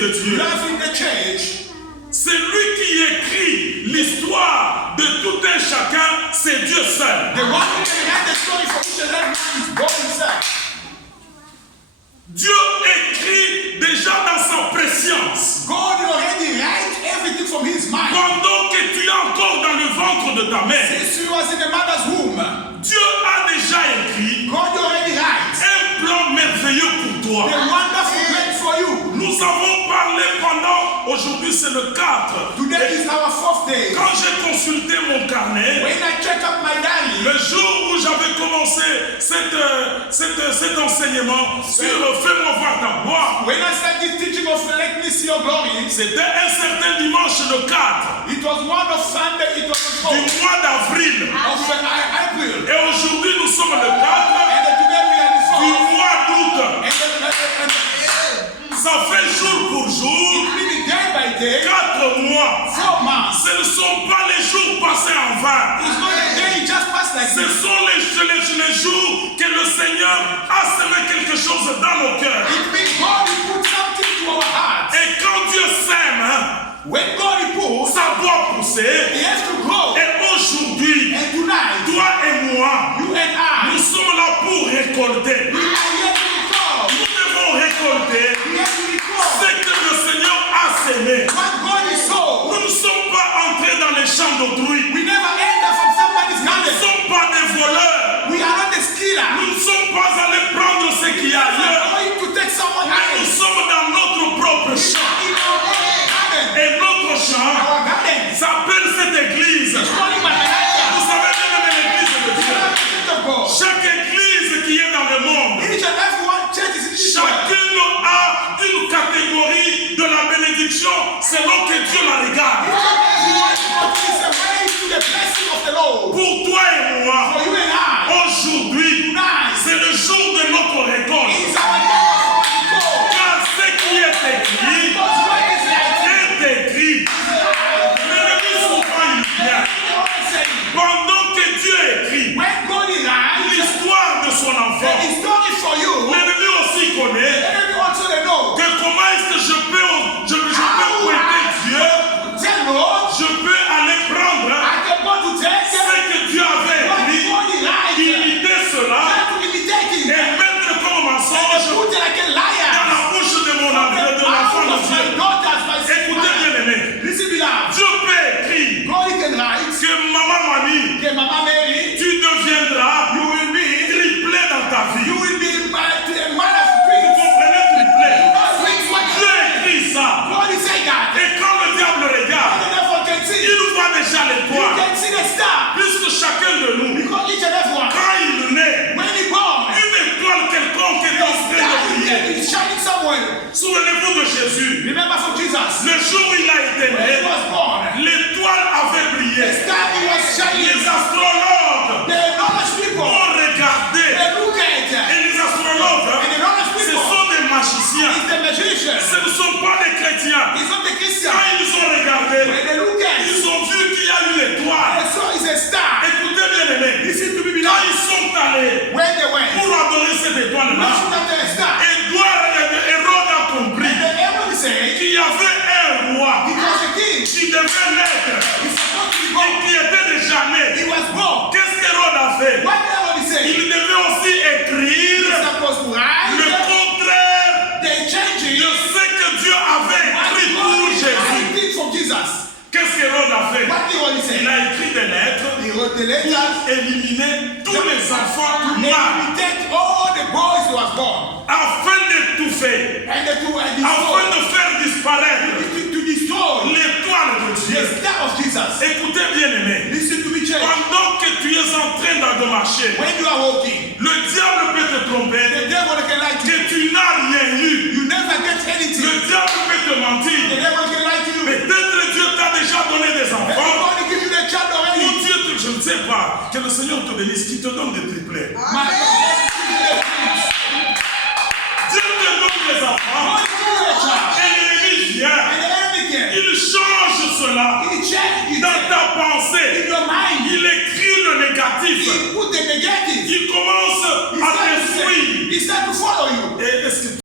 de Dieu. loving the church. C'est lui qui écrit l'histoire de tout un chacun, c'est Dieu seul. The one who can write the story for each and every man is God himself. Dieu écrit déjà dans sa préscience. God already writes everything from his mind. Pendant que tu es encore dans le ventre de ta mère, Since you was in the mother's womb, Dieu a déjà écrit God already writes un plan merveilleux pour toi. the wonderful plan for you. Nous avons parlé pendant, aujourd'hui c'est le 4. Today is our 4th day. Quand j'ai consulté mon carnet, When I check up my diary, le jour où j'avais commencé cet enseignement sur Fais-moi voir ta gloire, when I started teaching of Let Me See Your Glory, c'était un certain dimanche le 4 it was one of Sunday, it was the du 4th mois d'avril. of April. Et aujourd'hui nous sommes le 4 And today we are the du 4th. mois d'août. And Ça fait jour pour jour, really day by day, 4 mois. 4 months. Ce ne sont pas les jours passés en vain. It's not a day, it just passed like Ce this. sont les jours que le Seigneur a semé quelque chose dans nos cœurs. It means God will put something to our hearts. Et quand Dieu sème, When God puts, ça doit pousser. He has to grow. Et aujourd'hui, And tonight, toi et moi, you and I, nous sommes là pour récolter. we are here to record. Nous devons récolter We have to record ce que le Seigneur a semé. what God is so. Nous ne sommes pas entrés dans les champs d'autrui. We never enter from somebody's Nous ne garden. sommes pas des voleurs. We are not a stealer. Nous ne sommes pas allés prendre ce qu'il y a We are ailleurs. going to take someone Mais nous else. sommes dans notre propre champ. In our own garden. Et notre champ Our garden. s'appelle cette église. It's calling Maranatha. Vous savez bien aimer l'église de We Dieu. are the church of God. Chaque église qui est dans le monde, Each and every one church is in this world. chacune a une catégorie de la bénédiction selon que Dieu la regarde. Each and every one is a way to the blessing of the Lord. Pour toi et moi, For you and I, aujourd'hui, tonight c'est le jour de notre récolte. is our day of record. Car ce qui est écrit Because what is like est écrit. L'ennemi souvent il vient. Pendant que Dieu écrit when God is right, l'histoire de son enfant, the story for you, l'ennemi aussi connaît enemy also they know. que comment est-ce que je peux pointer Dieu, Tell Lord, je peux aller prendre I can go to take ce que Dieu avait what écrit, God is right. imiter cela Try to imitate et it. mettre comme mensonge Put it like a dans liar. la bouche de mon enfant, de l'enfant Out de of my Dieu. daughters, my Écoutez bien aimé, Listen, beloved. Dieu peut écrire God can write. que maman Mami, Okay, Mama Mary, tu deviendras you will be, triplé dans ta vie. you will be a man of Vous twins. comprenez triplé? Twins, what? Dieu écrit ça. God is saying that. Et quand le diable regarde, The devil can see. il voit déjà You l'étoile. can see the star. Puisque chacun de nous, Because each and every one, quand il naît, when he born, une étoile quelconque est en train de briller. is shining somewhere. Souvenez-vous de Jésus. Remember from Jesus. Le jour où il a été When he né, was born, l'étoile avait the brillé. star he was shining. Les astrologues The knowledge people, ont regardé. they look at Et les astrologues, and the knowledge ce people sont des magiciens. is the magician. Ce ne sont pas des chrétiens. He's not the Christian. Quand ils ont regardé, When they look at ils ont vu qu'il y a une étoile. they saw it's a star. Écoutez bien aimé. Listen to me, Quand beloved. ils sont allés When they went, pour adorer cette étoile-là, listen at the star. Hérode a compris And the devil said, qu'il y avait un roi because the king qui devait naître is supposed to be et born. qui était déjà né. He was born. Qu'est-ce qu'Hérode a fait? What the devil said? Il devait aussi He's écrire supposed to le write. contraire They change de it. ce que Dieu avait écrit pour Jésus. Writing from Jesus. Qu'est-ce qu'Hérode a fait? What the devil said? Il a écrit des lettres He wrote the letters. pour éliminer tous les enfants To mâles imitate all the boys who was born. afin d'étouffer, And to afin de faire disparaître destroy l'étoile de the Dieu. star of Jesus. Écoutez bien aimé, Listen to me, church. pendant que tu es en train de marcher, When you are walking, le diable peut te tromper the devil can lie to you. que tu n'as rien eu. You never get anything. Le diable peut te The mentir. devil can lie to you. Peut-être Dieu t'a déjà donné des enfants. Everybody give you the child Ou already. Dieu, je ne sais pas, que le Seigneur te bénisse, qui te donne des triplets. Dieu te donne des enfants. Et l'ennemi vient. Il change cela dans ta pensée. Il écrit le négatif. He put the negative. Il commence à te suivre. He start to follow you. Et est-ce que